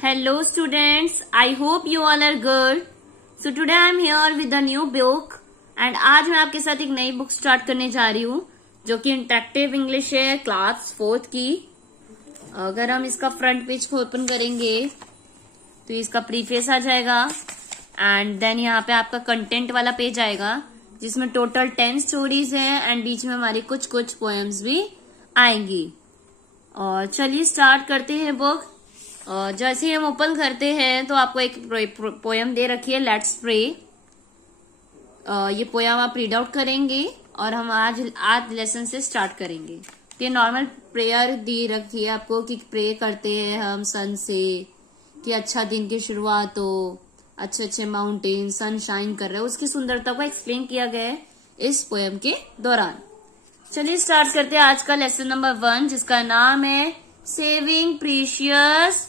Hello students, I hope you all are good. So today I am here with a new book and आज मैं आपके साथ एक नई बुक स्टार्ट करने जा रही हूँ जो कि इंटरेक्टिव इंग्लिश है क्लास 4th की। अगर हम इसका फ्रंट पेज को ओपन करेंगे तो इसका प्रीफेस आ जाएगा एंड देन यहाँ पे आपका कंटेंट वाला पेज आएगा जिसमें टोटल 10 स्टोरीज हैं एंड बीच में हमारी कुछ कुछ पोएम्स भी आएंगी। और चलिए स्टार्ट करते हैं बुक। जैसे ही हम ओपन करते हैं तो आपको एक पोयम दे रखी है लेट्स प्रे। ये पोयम आप रीड आउट करेंगे और हम आज लेसन से स्टार्ट करेंगे। ये नॉर्मल प्रेयर दी रखी है आपको कि प्रे करते हैं हम सन से कि अच्छा दिन की शुरुआत हो, अच्छे अच्छे माउंटेन सन शाइन कर रहे हो, उसकी सुंदरता को एक्सप्लेन किया गया है इस पोयम के दौरान। चलिए स्टार्ट करते हैं आज का लेसन नंबर 1 जिसका नाम है सेविंग प्रीशियस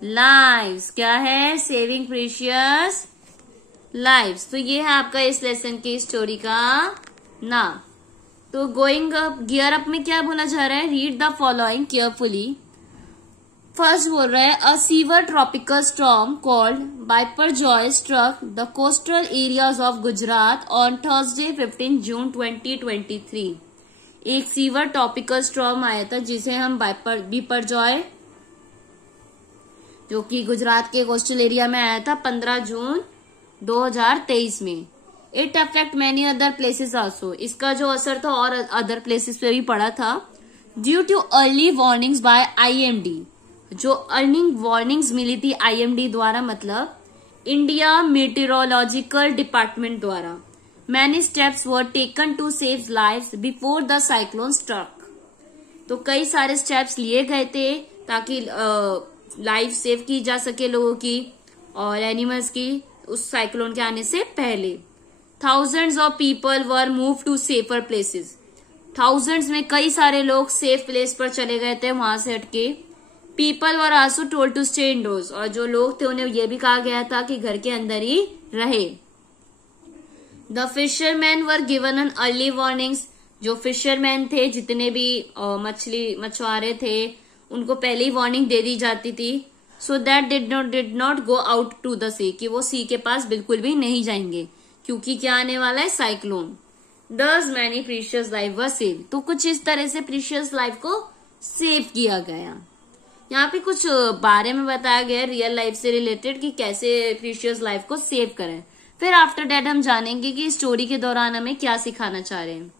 लाइव्स। क्या है? Saving precious lives. तो ये है आपका इस लेसन की स्टोरी का नाम। तो गोइंग अप गियर अप में क्या बोला जा रहा है? Read the following carefully. First बोल रहा है a severe tropical storm called Biparjoy struck the coastal areas of Gujarat on Thursday 15 June 2023। एक सीवर ट्रॉपिकल स्टॉर्म आया था जिसे हम बाइपरजॉय जो कि गुजरात के कोस्टल एरिया में आया था 15 जून 2023 में। It affect many other places also. इसका जो असर था और अदर प्लेसेस पे भी पड़ा था। Due to early warnings by IMD, जो अर्निंग वार्निंग्स मिली थी आईएमडी द्वारा, मतलब इंडिया मेटेरोलॉजिकल डिपार्टमेंट द्वारा। Many steps were taken to save lives before the cyclone struck. तो कई सारे स्टेप्स लिए गए थे ताकि लाइफ सेव की जा सके लोगों की और एनिमल्स की उस साइक्लोन के आने से पहले। Thousands of people were move to safer places. Thousands में कई सारे लोग सेफ प्लेस पर चले गए थे वहां से हटके। People were also told to stay indoors, और जो लोग थे उन्हें यह भी कहा गया था कि घर के अंदर ही रहे। The fisherman were given an early warnings. जो फिशरमैन थे, जितने भी मछुआरे थे, उनको पहले ही वार्निंग दे दी जाती थी। So that did not go out to the sea, कि वो सी के पास बिल्कुल भी नहीं जाएंगे क्योंकि क्या आने वाला है? साइक्लोन। दस मैनी प्रीशियस लाइफ वर सेव। तो कुछ इस तरह से प्रीशियस लाइफ को सेव किया गया। यहाँ पे कुछ बारे में बताया गया रियल लाइफ से रिलेटेड कि कैसे प्रीशियस लाइफ को सेव करें। फिर आफ्टर दैट हम जानेंगे कि स्टोरी के दौरान हमें क्या सिखाना चाह रहे हैं।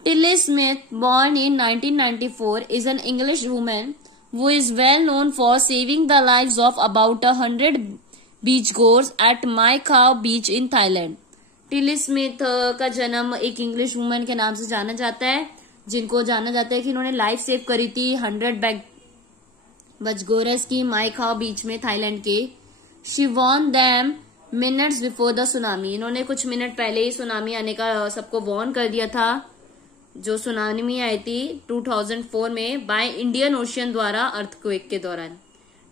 Tilly Smith, born in 1994, is an English woman who is well known for saving the lives of about 100 beachgoers at Mai Khao Beach in Thailand. Tilly Smith का जन्म एक इंग्लिश वुमन के नाम से जाना जाता है, जिनको जाना जाता है कि इन्होंने लाइफ सेव करी थी 100 बचगोरस की माई खाओ बीच में थाईलैंड के। She warned them minutes before the tsunami. इन्होंने कुछ मिनट पहले ही सुनामी आने का सबको वॉर्न कर दिया था। जो सुनामी आई थी 2004 में बाय इंडियन ओशियन द्वारा अर्थक्वेक के दौरान।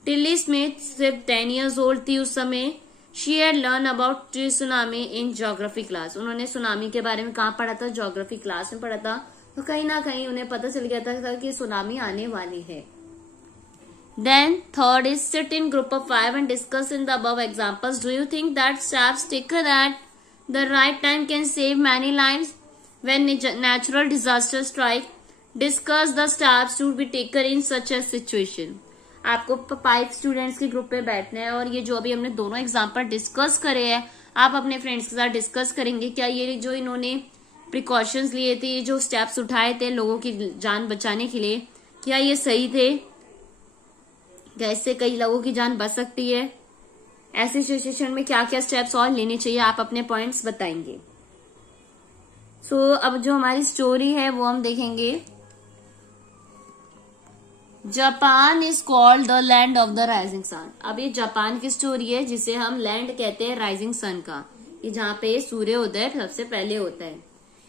टिली स्मिथ सिर्फ 10 years old थी उस समय। She had learn about tsunami in geography class. उन्होंने सुनामी के बारे में कहाँ पढ़ा था? ज्योग्राफी क्लास में पढ़ा था। तो कहीं ना कहीं उन्हें पता चल गया था कि सुनामी आने वाली है। Then third is sit in group of 5 and discuss in the above examples. Do you think that steps taken at the right time can save many lives? When natural disasters strike, discuss the steps to be taken in such a situation. आपको 5 students के group पे बैठना है और ये जो अभी हमने दोनों एग्जाम्पल डिस्कस करे हैं आप अपने फ्रेंड्स के साथ डिस्कस करेंगे। क्या ये जो इन्होंने प्रिकॉशंस लिए थे, जो स्टेप्स उठाए थे लोगों की जान बचाने के लिए, क्या ये सही थे? क्या इससे कई लोगों की जान बच सकती है? ऐसी सिचुएशन में क्या क्या स्टेप्स और लेने चाहिए, आप अपने पॉइंट्स बताएंगे। अब जो हमारी स्टोरी है वो हम देखेंगे। Japan is called the land of the rising sun. अब ये जापान की स्टोरी है जिसे हम लैंड कहते हैं राइजिंग सन का, ये जहाँ पे सूर्योदय सबसे पहले होता है।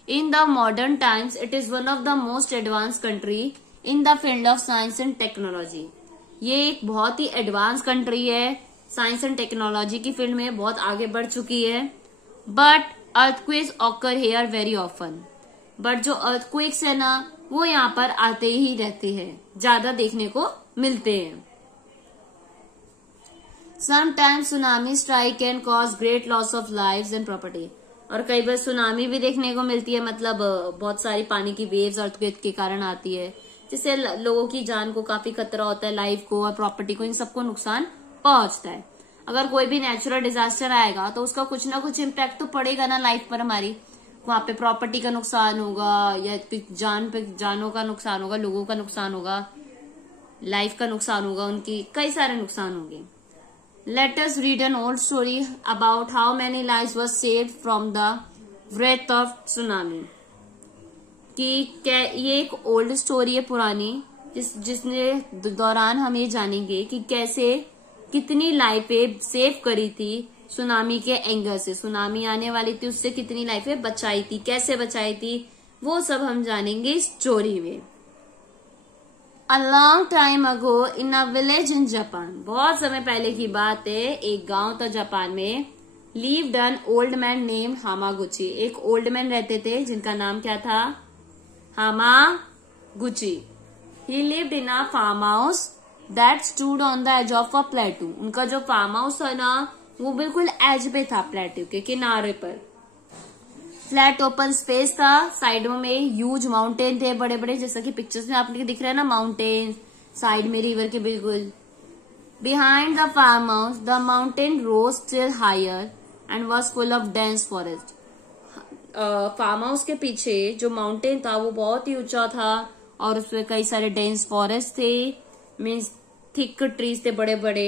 In the modern times it is one of the most advance country in the field of science and technology. ये एक बहुत ही एडवांस कंट्री है, साइंस एंड टेक्नोलॉजी की फील्ड में बहुत आगे बढ़ चुकी है। But earthquakes occur here very often. But जो अर्थक्वेक्स है ना वो यहाँ पर आते ही रहते हैं, ज्यादा देखने को मिलते हैं। Sometimes tsunami strike can cause great loss of lives and property. और कई बार सुनामी भी देखने को मिलती है, मतलब बहुत सारी पानी की वेव्स अर्थक्वेक के कारण आती है, जिससे लोगों की जान को काफी खतरा होता है, लाइफ को और प्रॉपर्टी को, इन सबको नुकसान पहुंचता है। अगर कोई भी नेचुरल डिजास्टर आएगा तो उसका कुछ ना कुछ इम्पैक्ट तो पड़ेगा ना लाइफ पर हमारी। वहां पे प्रॉपर्टी का नुकसान होगा या जानों का नुकसान होगा, लोगों का नुकसान होगा, लाइफ का नुकसान होगा, उनकी कई सारे नुकसान होंगे। Let us read an old story about how many lives were saved from the wrath of tsunami. कि ये एक ओल्ड स्टोरी है पुरानी, जिसने दौरान हम ये जानेंगे कि कैसे कितनी लाइफें सेव करी थी सुनामी के एंगर से। सुनामी आने वाली थी, उससे कितनी लाइफें बचाई थी, कैसे बचाई थी, वो सब हम जानेंगे इस स्टोरी में। A long time ago in a village in Japan, बहुत समय पहले की बात है, एक गांव था जापान में। Lived an old man named Hamaguchi. एक ओल्ड मैन रहते थे जिनका नाम क्या था? Hamaguchi. He lived in a farmhouse that stood on the edge of a plateau. उनका जो फार्म हाउस था ना, वो बिल्कुल एज पे था, प्लेट्यू के किनारे पर। फ्लैट ओपन स्पेस था, साइडों में ह्यूज माउंटेन थे बड़े बड़े, जैसा कि पिक्चर्स में आपने दिख रहा है ना, माउंटेन साइड में रिवर के बिल्कुल। Behind the farm house the mountain rose still higher and was full of dense forest. Farm house के पीछे जो माउंटेन था वो बहुत ही ऊंचा था और उसमें कई सारे डेंस फॉरेस्ट थे, मीन्स थिक ट्रीज थे बड़े बड़े।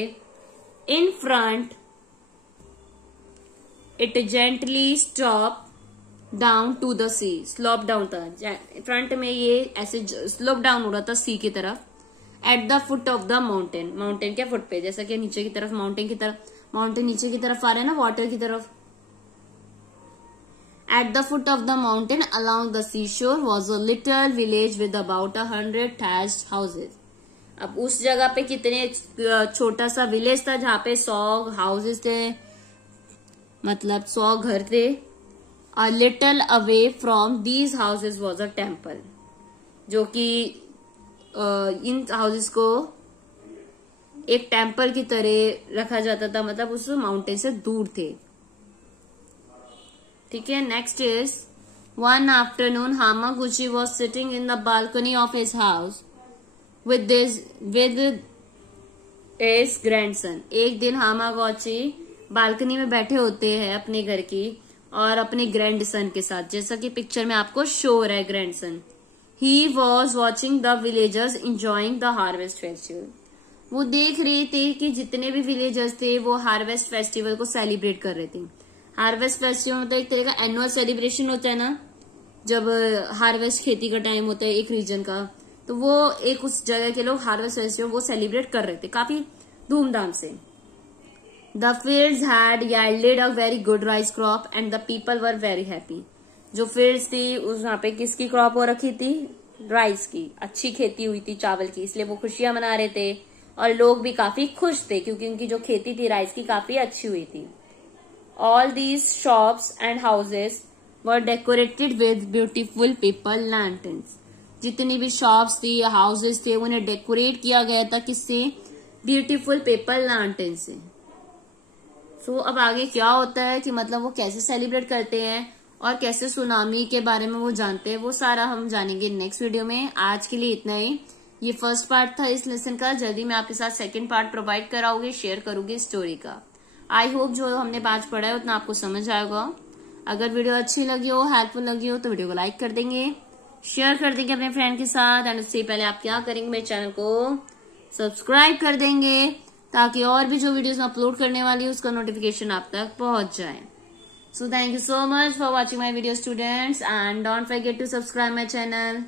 In front it gently stop down to the sea. Slope down था, फ्रंट में ये ऐसे स्लोप डाउन हो रहा था सी की तरफ। At the foot of the mountain, mountain के फुट पे, जैसा कि नीचे की तरफ माउंटेन की तरफ, माउंटेन नीचे की तरफ आ रहे हैं ना वाटर की तरफ। At the foot of the mountain along the sea shore was a little village with about 100 thatched houses. अब उस जगह पे कितने छोटा सा विलेज था जहाँ पे 100 हाउसेज थे, मतलब 100 घर थे। A little away from these houses was a temple, जो कि इन हाउसेस को एक टेम्पल की तरह रखा जाता था, मतलब उस माउंटेन से दूर थे। ठीक है, next is one afternoon Hamaguchi was sitting in the balcony of his house with his grandson. एक दिन हामागुची बालकनी में बैठे होते हैं अपने घर की और अपने ग्रैंडसन के साथ, जैसा कि पिक्चर में आपको शो हो रहा है grandson. He was watching the villagers enjoying the harvest festival. वो देख रहे थे कि जितने भी विलेजर्स थे वो हार्वेस्ट फेस्टिवल को सेलिब्रेट कर रहे थे। हार्वेस्ट फेस्टिवल मतलब एक तरह का एनुअल सेलिब्रेशन होता है ना, जब हार्वेस्ट खेती का टाइम होता है एक रीजन का, तो वो एक उस जगह के लोग हार्वेस्ट फेस्टिवल वो सेलिब्रेट कर रहे थे काफी धूमधाम से। The fields had yielded a very good rice crop and the people were very happy. जो fields थी उस वहां पे किसकी क्रॉप हो रखी थी? राइस की, अच्छी खेती हुई थी चावल की, इसलिए वो खुशियां मना रहे थे और लोग भी काफी खुश थे क्योंकि उनकी जो खेती थी राइस की काफी अच्छी हुई थी। All these shops and houses were decorated with beautiful paper lanterns. जितनी भी शॉप्स थी या हाउसेस थे उन्हें डेकोरेट किया गया था किससे? ब्यूटीफुल पेपर लैंटर्न से। सो अब आगे क्या होता है कि मतलब वो कैसे सेलिब्रेट करते हैं और कैसे सुनामी के बारे में वो जानते हैं, वो सारा हम जानेंगे नेक्स्ट वीडियो में। आज के लिए इतना ही। ये फर्स्ट पार्ट था इस लेसन का, जल्दी मैं आपके साथ सेकंड पार्ट प्रोवाइड कराऊंगी, शेयर करूंगी स्टोरी का। आई होप जो हमने आज पढ़ा है उतना आपको समझ आएगा। अगर वीडियो अच्छी लगी हो, हेल्पफुल लगी हो तो वीडियो को लाइक कर देंगे, शेयर कर देंगे अपने फ्रेंड के साथ, एंड उससे पहले आप क्या करेंगे, मेरे चैनल को सब्सक्राइब कर देंगे ताकि और भी जो वीडियोस मैं अपलोड करने वाली हूँ उसका नोटिफिकेशन आप तक पहुंच जाए। So thank you so much for watching my video students, and don't forget to subscribe my channel.